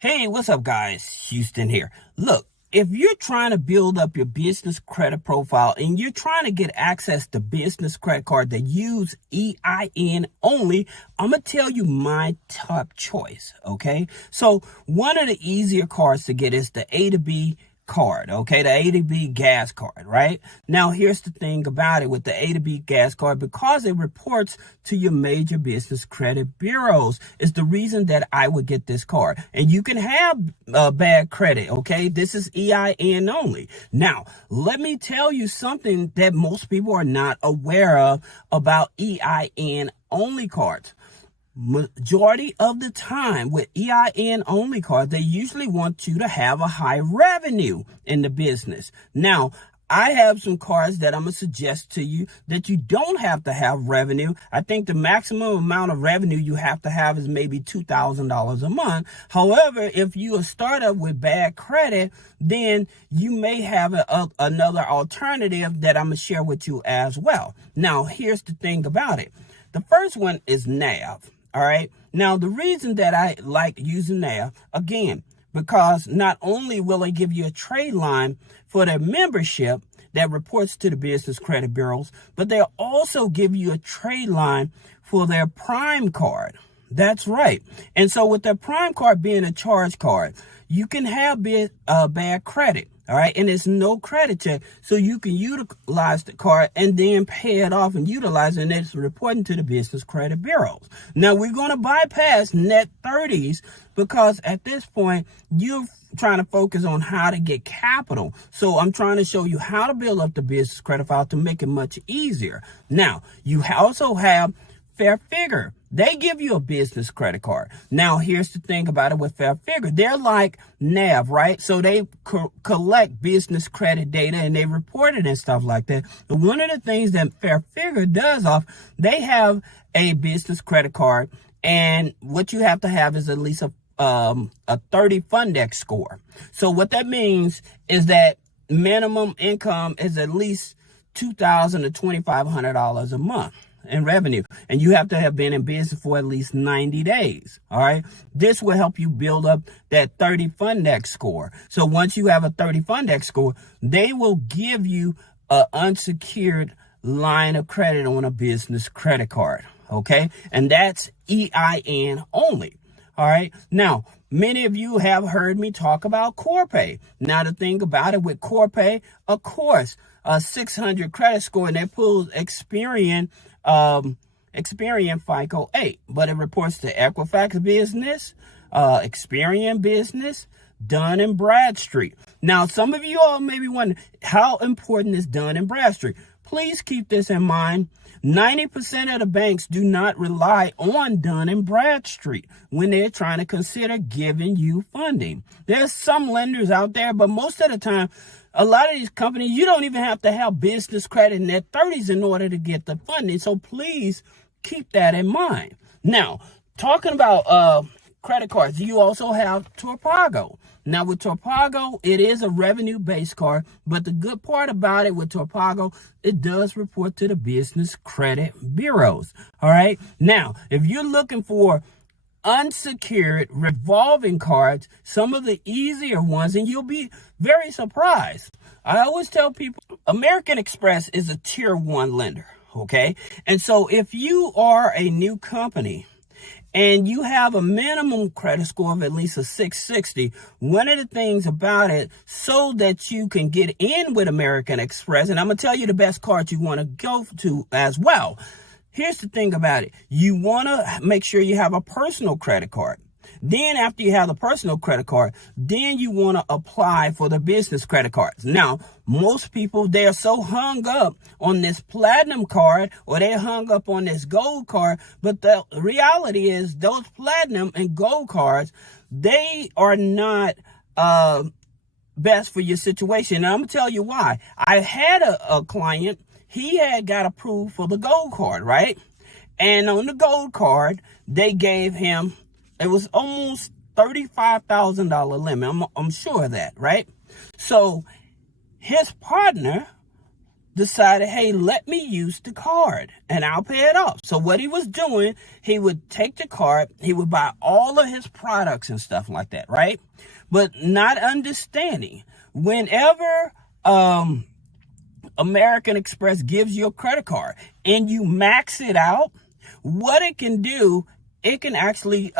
Hey, what's up, guys? Houston here. Look, if you're trying to build up your business credit profile and you're trying to get access to business credit card that use EIN only, I'm going to tell you my top choice, okay? So one of the easier cards to get is the A to B card, okay? The A to B gas card, right? Now, here's the thing about it with the A to B gas card, because it reports to your major business credit bureaus, is the reason that I would get this card. And you can have bad credit, okay? This is EIN only. Now, let me tell you something that most people are not aware of about EIN only cards. Majority of the time with EIN only cards, they usually want you to have a high revenue in the business. Now, I have some cards that I'm going to suggest to you that you don't have to have revenue. I think the maximum amount of revenue you have to have is maybe $2,000 a month. However, if you're a startup with bad credit, then you may have another alternative that I'm going to share with you as well. Now, here's the thing about it. The first one is NAV. All right. Now, the reason that I like using NAV, again, because not only will they give you a trade line for their membership that reports to the business credit bureaus, but they'll also give you a trade line for their Prime card. That's right. And so with their Prime card being a charge card, you can have bad credit. All right. And it's no credit check. So you can utilize the card and then pay it off and utilize it. And it's reporting to the business credit bureaus. Now, we're going to bypass net 30s because at this point, you're trying to focus on how to get capital. So I'm trying to show you how to build up the business credit file to make it much easier. Now, you also have Fair Figure. They give you a business credit card. Now, here's the thing about it with Fair Figure. They're like NAV, right? So they collect business credit data and they report it and stuff like that. But one of the things that Fair Figure does they have a business credit card, and what you have to have is at least a 30 Fundex score. So what that means is that minimum income is at least $2,000 to $2,500 a month in revenue, and you have to have been in business for at least 90 days. All right. This will help you build up that 30 Fundex score. So once you have a 30 Fundex score, they will give you an unsecured line of credit on a business credit card. Okay. And that's EIN only. All right. Now, many of you have heard me talk about Corpay. Now, the thing about it with Corpay, of course, a 600 credit score, and that pulls Experian FICO 8, but it reports to Equifax Business, Experian Business, Dun & Bradstreet. Now, some of you all may be wondering, how important is Dun & Bradstreet? Please keep this in mind. 90% of the banks do not rely on Dun & Bradstreet when they're trying to consider giving you funding. There's some lenders out there, but most of the time, a lot of these companies, you don't even have to have business credit in their 30s in order to get the funding. So please keep that in mind. Now, talking about credit cards, you also have Torpago. Now, with Torpago, it is a revenue-based card, but the good part about it with Torpago, it does report to the business credit bureaus. All right. Now, if you're looking for unsecured revolving cards, some of the easier ones, and you'll be very surprised. I always tell people American Express is a tier 1 lender. Okay. And so if you are a new company and you have a minimum credit score of at least a 660, one of the things about it, so that you can get in with American Express, and I'm going to tell you the best cards you want to go to as well. Here's the thing about it. You want to make sure you have a personal credit card. Then after you have the personal credit card, then you want to apply for the business credit cards. Now, most people, they're so hung up on this platinum card, or they're hung up on this gold card. But the reality is those platinum and gold cards, they are not best for your situation. And I'm going to tell you why. I had a client. He had got approved for the gold card, right? And on the gold card, they gave him, it was almost $35,000 limit. I'm sure of that, right? So his partner decided, hey, let me use the card and I'll pay it off. So what he was doing, he would take the card, he would buy all of his products and stuff like that, right? But not understanding, whenever American Express gives you a credit card and you max it out, what it can do, it can actually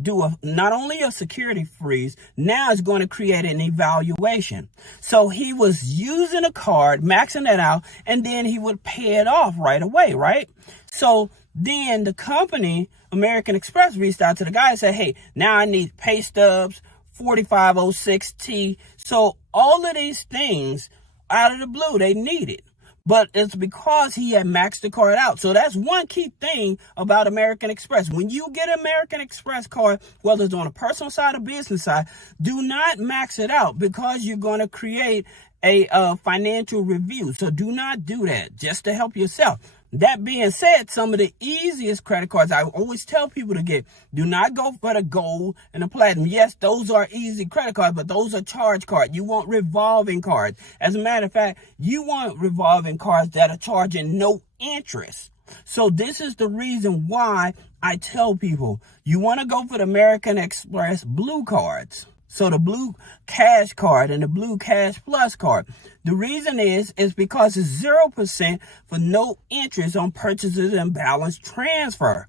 do not only a security freeze, now it's going to create an evaluation. So he was using a card, maxing it out, and then he would pay it off right away, right? So then the company, American Express, reached out to the guy and said, hey, now I need pay stubs, 4506T. So all of these things out of the blue, they needed. But it's because he had maxed the card out. So that's one key thing about American Express. When you get an American Express card, whether it's on a personal side or business side, do not max it out because you're going to create a financial review. So do not do that just to help yourself. That being said, some of the easiest credit cards I always tell people to get, do not go for the gold and the platinum. Yes, those are easy credit cards, but those are charge cards. You want revolving cards. As a matter of fact, you want revolving cards that are charging no interest. So this is the reason why I tell people you want to go for the American Express Blue cards. So the Blue Cash card and the Blue Cash Plus card. The reason is because it's 0% for no interest on purchases and balance transfer.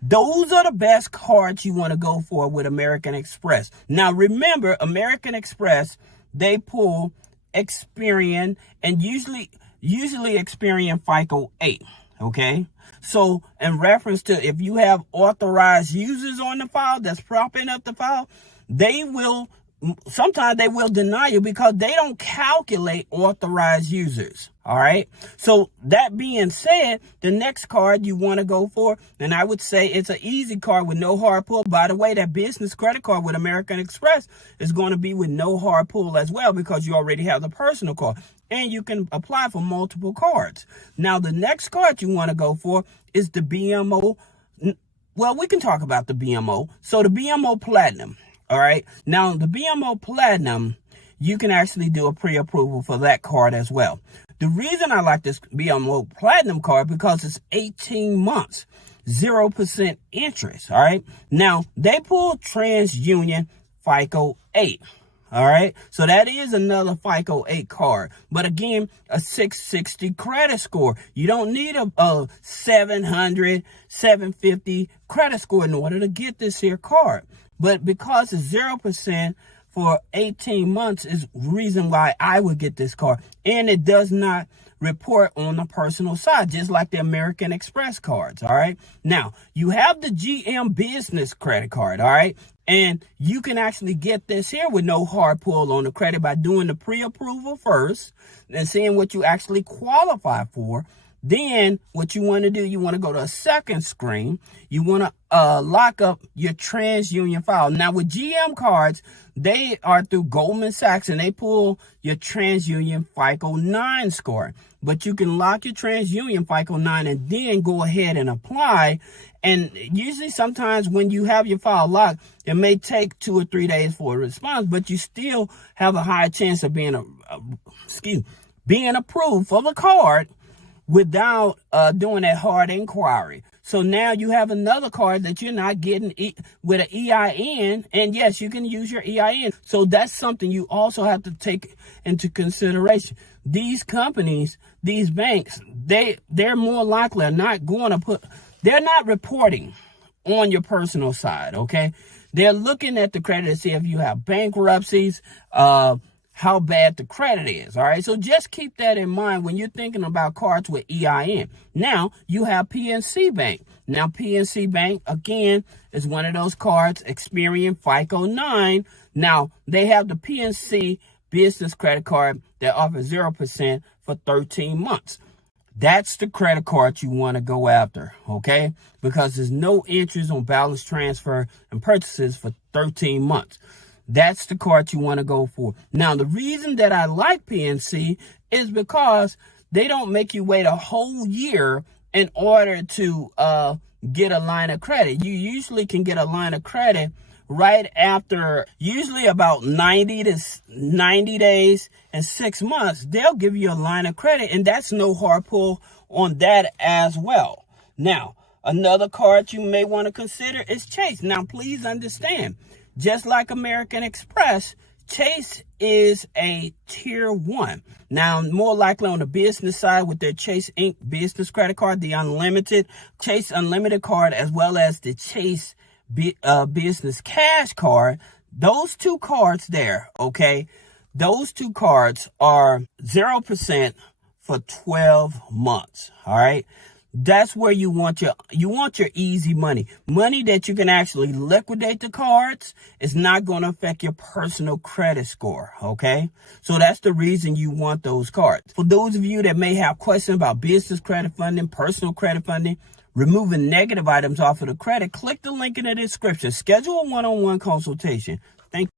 Those are the best cards you want to go for with American Express. Now remember, American Express, they pull Experian and usually Experian FICO 8. Okay, so in reference to if you have authorized users on the file that's propping up the file, sometimes they will deny you because they don't calculate authorized users. All right. So that being said, the next card you want to go for, and I would say it's an easy card with no hard pull. By the way, that business credit card with American Express is going to be with no hard pull as well because you already have the personal card and you can apply for multiple cards. Now, the next card you want to go for is the BMO. Well, we can talk about the BMO. So the BMO Platinum. All right. Now, the BMO Platinum, you can actually do a pre-approval for that card as well. The reason I like this BMO Platinum card because it's 18 months, 0% interest. All right. Now, they pull TransUnion FICO 8. All right. So that is another FICO 8 card. But again, a 660 credit score. You don't need a 700, 750 credit score in order to get this here card. But because it's 0% for 18 months is reason why I would get this card. And it does not report on the personal side, just like the American Express cards. All right. Now, you have the GM business credit card. All right. And you can actually get this here with no hard pull on the credit by doing the pre-approval first and seeing what you actually qualify for. Then what you want to do, you want to go to a second screen. You want to lock up your TransUnion file. Now with GM cards, they are through Goldman Sachs and they pull your TransUnion FICO 9 score. But you can lock your TransUnion FICO 9 and then go ahead and apply. And usually sometimes when you have your file locked, it may take 2 or 3 days for a response, but you still have a high chance of being approved for the card without doing that hard inquiry. So now you have another card that you're not getting with an EIN. And yes, you can use your EIN. So that's something you also have to take into consideration. These companies, these banks, they're more likely not going to they're not reporting on your personal side, okay? They're looking at the credit to see if you have bankruptcies, how bad the credit is. All right. So just keep that in mind when you're thinking about cards with EIN. Now you have PNC Bank. Now PNC Bank, again, is one of those cards, Experian FICO 9. Now they have the PNC business credit card that offers 0% for 13 months. That's the credit card you want to go after, okay? Because there's no interest on balance transfer and purchases for 13 months. That's the card you want to go for. Now, the reason that I like PNC is because they don't make you wait a whole year in order to get a line of credit. You usually can get a line of credit right after usually about 90 days and 6 months, they'll give you a line of credit, and that's no hard pull on that as well. Now, another card you may want to consider is Chase. Now, please understand, just like American Express, Chase is a tier 1. Now, more likely on the business side with their Chase Inc. business credit card, the Chase Unlimited card, as well as the Chase business cash card. Those two cards there, okay? Those two cards are 0% for 12 months, all right? That's where you want your easy money that you can actually liquidate the cards. It's not going to affect your personal credit score, okay? So that's the reason you want those cards. For those of you that may have questions about business credit funding, personal credit funding, removing negative items off of the credit, click the link in the description. Schedule a one-on-one consultation